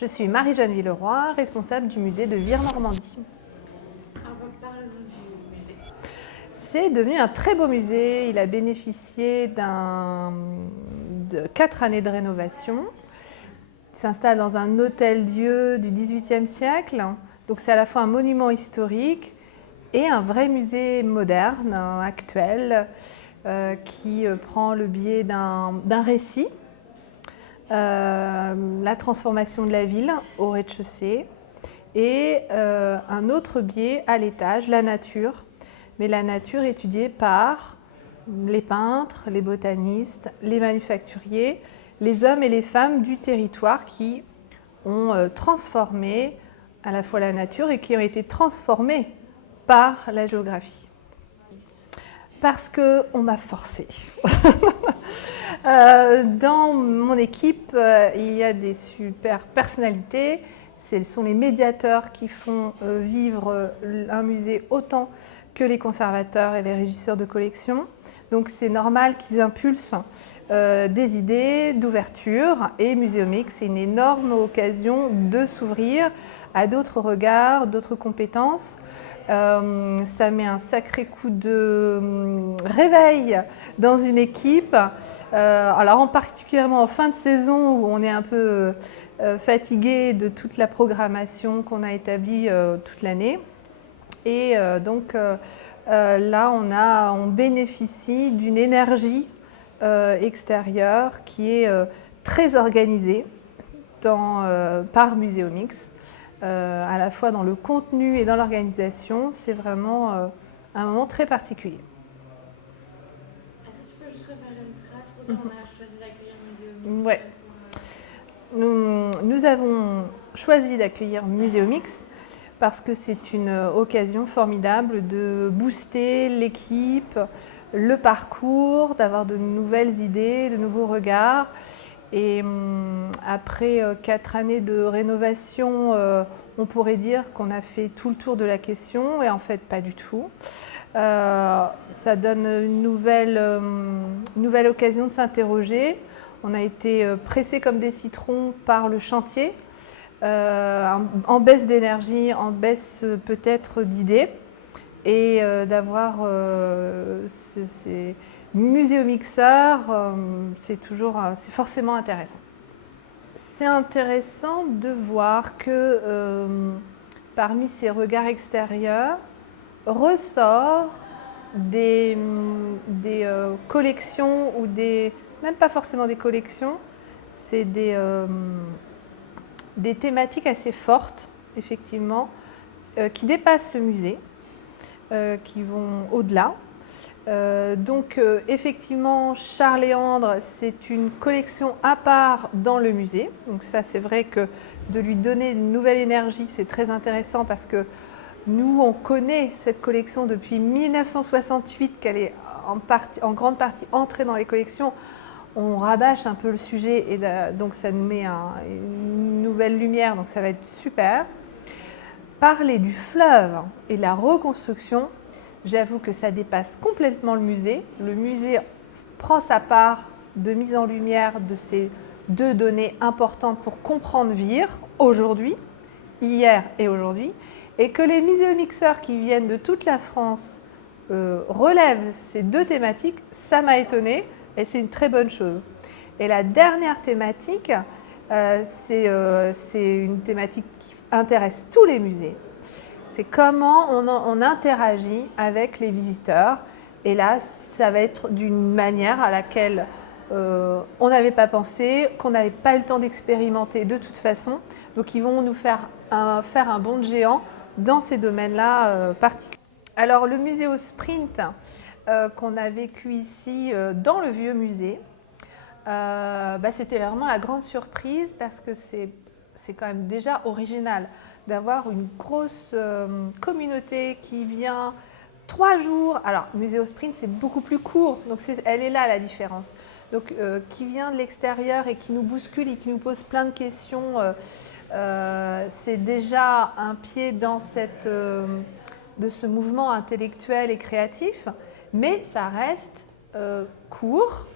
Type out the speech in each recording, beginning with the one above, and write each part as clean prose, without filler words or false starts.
Je suis Marie-Jeanne Villeroy, responsable du musée de Vire-Normandie. C'est devenu un très beau musée. Il a bénéficié de 4 années de rénovation. Il s'installe dans un hôtel-dieu du XVIIIe siècle. Donc c'est à la fois un monument historique et un vrai musée moderne, actuel, qui prend le biais d'un récit. La transformation de la ville au rez-de-chaussée et un autre biais à l'étage, la nature. Mais la nature étudiée par les peintres, les botanistes, les manufacturiers, les hommes et les femmes du territoire qui ont transformé à la fois la nature et qui ont été transformés par la géographie. Parce qu'on m'a forcée. Dans mon équipe, il y a des super personnalités. Ce sont les médiateurs qui font vivre un musée autant que les conservateurs et les régisseurs de collection. Donc c'est normal qu'ils impulsent des idées d'ouverture. Et Muséomix, c'est une énorme occasion de s'ouvrir à d'autres regards, d'autres compétences. Ça met un sacré coup de réveil dans une équipe. Alors particulièrement en fin de saison où on est un peu fatigué de toute la programmation qu'on a établie toute l'année. Et donc là, on bénéficie d'une énergie extérieure qui est très organisée par Muséomix. À la fois dans le contenu et dans l'organisation, c'est vraiment un moment très particulier. Est-ce que tu peux juste refaire une phrase pour dire on a choisi d'accueillir Muséomix? Ouais. Nous avons choisi d'accueillir Muséomix parce que c'est une occasion formidable de booster l'équipe, le parcours, d'avoir de nouvelles idées, de nouveaux regards. Et après 4 années de rénovation, on pourrait dire qu'on a fait tout le tour de la question, et en fait pas du tout. Ça donne une nouvelle occasion de s'interroger. On a été pressés comme des citrons par le chantier, en baisse d'énergie, en baisse peut-être d'idées, et d'avoir ces muséomixeurs, c'est forcément intéressant. C'est intéressant de voir que parmi ces regards extérieurs ressort des collections ou même pas forcément des collections, c'est des thématiques assez fortes, effectivement, qui dépassent le musée, qui vont au-delà. Donc effectivement, Charles Léandre, c'est une collection à part dans le musée. Donc ça, c'est vrai que de lui donner une nouvelle énergie, c'est très intéressant parce que nous, on connaît cette collection depuis 1968, qu'elle est en grande partie entrée dans les collections. On rabâche un peu le sujet et donc ça nous met une nouvelle lumière, donc ça va être super. Parler du fleuve et de la reconstruction, j'avoue que ça dépasse complètement le musée. Le musée prend sa part de mise en lumière de ces 2 données importantes pour comprendre Vire aujourd'hui, hier et aujourd'hui, et que les muséomixeurs qui viennent de toute la France relèvent ces 2 thématiques, ça m'a étonnée et c'est une très bonne chose. Et la dernière thématique, c'est une thématique qui intéresse tous les musées. C'est comment on interagit avec les visiteurs. Et là, ça va être d'une manière à laquelle on n'avait pas pensé, qu'on n'avait pas eu le temps d'expérimenter de toute façon. Donc ils vont nous faire un bond de géant dans ces domaines-là particuliers. Alors le musée au sprint qu'on a vécu ici dans le vieux musée, c'était vraiment la grande surprise parce que c'est quand même déjà original d'avoir une grosse communauté qui vient 3 jours. Alors, musée au sprint, c'est beaucoup plus court, donc elle est là la différence. Donc, qui vient de l'extérieur et qui nous bouscule et qui nous pose plein de questions, c'est déjà un pied dans de ce mouvement intellectuel et créatif, mais ça reste court.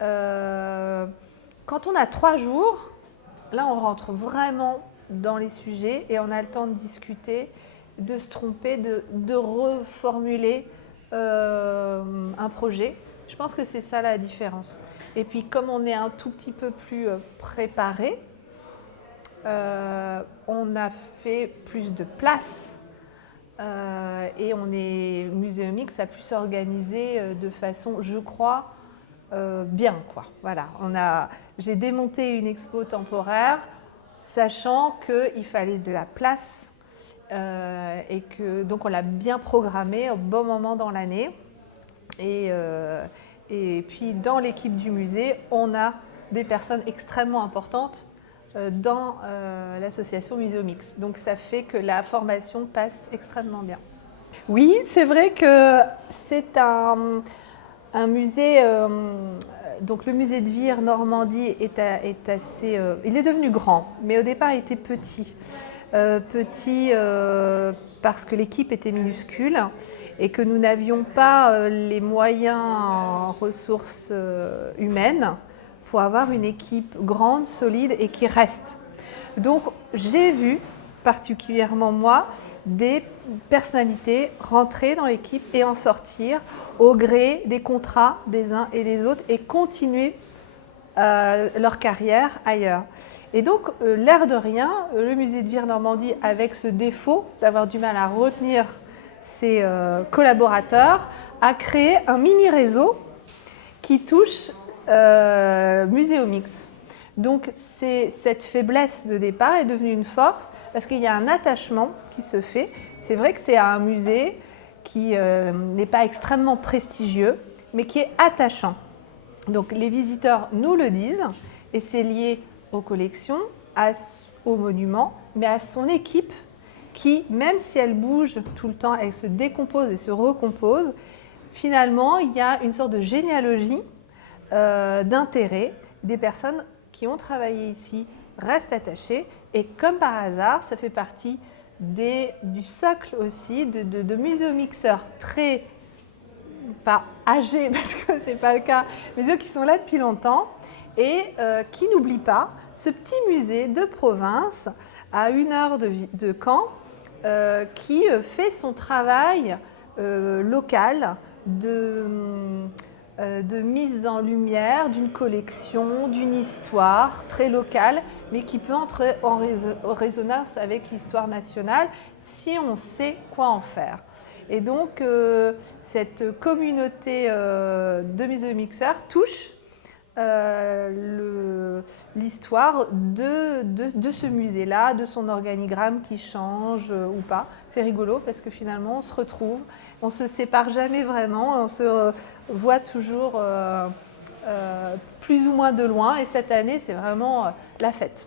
Quand on a 3 jours, là, on rentre vraiment dans les sujets et on a le temps de discuter, de se tromper, de reformuler un projet. Je pense que c'est ça la différence. Et puis, comme on est un tout petit peu plus préparé, on a fait plus de place et Muséum X a pu s'organiser de façon, je crois, bien, quoi. Voilà, j'ai démonté une expo temporaire, sachant qu'il fallait de la place et que donc on l'a bien programmé au bon moment dans l'année. Et puis dans l'équipe du musée, on a des personnes extrêmement importantes dans l'association Muséum X. Donc ça fait que la formation passe extrêmement bien. Oui, c'est vrai que c'est un musée, donc le musée de Vire Normandie est assez, il est devenu grand, mais au départ il était petit. Petit parce que l'équipe était minuscule et que nous n'avions pas les moyens en ressources humaines pour avoir une équipe grande, solide et qui reste. Donc j'ai vu, particulièrement moi, des personnalités rentrer dans l'équipe et en sortir au gré des contrats des uns et des autres et continuer leur carrière ailleurs. Et donc, l'air de rien, le musée de Vire Normandie, avec ce défaut d'avoir du mal à retenir ses collaborateurs, a créé un mini-réseau qui touche Muséum X. Donc, cette faiblesse de départ est devenue une force parce qu'il y a un attachement qui se fait. C'est vrai que c'est un musée qui n'est pas extrêmement prestigieux, mais qui est attachant. Donc, les visiteurs nous le disent, et c'est lié aux collections, aux monuments, mais à son équipe qui, même si elle bouge tout le temps, elle se décompose et se recompose, finalement, il y a une sorte de généalogie d'intérêt. Des personnes qui ont travaillé ici restent attachées et comme par hasard, ça fait partie du socle aussi de muséomixeurs très, pas âgés parce que ce n'est pas le cas, mais eux qui sont là depuis longtemps et qui n'oublient pas ce petit musée de province à 1 heure de Caen qui fait son travail local de mise en lumière d'une collection, d'une histoire très locale, mais qui peut entrer en résonance avec l'histoire nationale si on sait quoi en faire. Et donc, cette communauté de muséomixeurs touche l'histoire de ce musée-là, de son organigramme qui change ou pas. C'est rigolo parce que finalement, on se retrouve, on ne se sépare jamais vraiment, on se voit toujours plus ou moins de loin. Et cette année, c'est vraiment la fête.